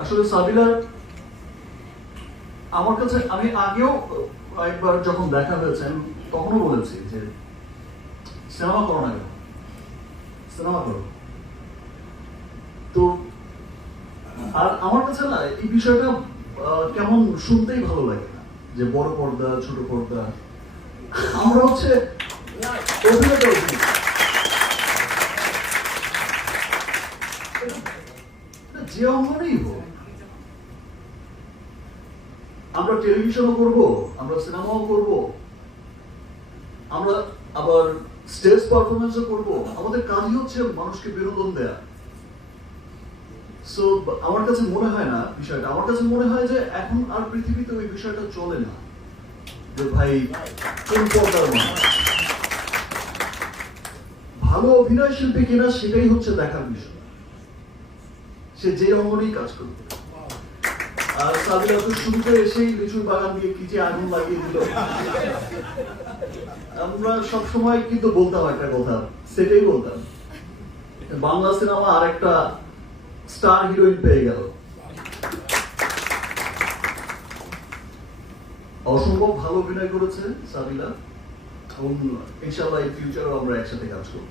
আসলে সাবিলার আমার কাছে, আমি আগেও একবার যখন দেখা হয়েছে তখনও বলেছি যে সিনেমা করো না কেন? সিনেমা করো। তো, আর আমার কাছে না, এই বিষয়টা কেমন শুনতেই ভালো লাগে না, যে বড় পর্দা, ছোট পর্দা। আমরা হচ্ছে অভিনেতা অভিনেত্রী। যে অঙ্গনেই হোক। আমরা টেলিভিশনও করব, আমরা সিনেমাও করব, আমরা আবার স্টেজ পারফরমেন্সও করব। আমাদের কাজই হচ্ছে মানুষকে বিনোদন দেয়া। সো আমার কাছে মনে হয় না বিষয়টা। আমার কাছে মনে হয় যে এখন আর পৃথিবীতে ওই বিষয়টা চলে না। যে ভাই ভালো অভিনয় শিল্পী কিনা সেটাই হচ্ছে দেখার বিষয়। সে যে অঙ্গনেই কাজ করবে। আর শুরুতে এসেই লিচুর বাগান দিয়ে আগুন লাগিয়ে দিল। আমরা সব সময় কিন্তু বলতাম একটা কথা, সেটাই বলতাম। বাংলা সিনেমা আরেকটা স্টার হিরোইন পেয়ে গেল। অসম্ভব ভালো অভিনয় করেছে সাবিলা। ইনশাল্লাহ ফিউচারও আমরা একসাথে কাজ করব।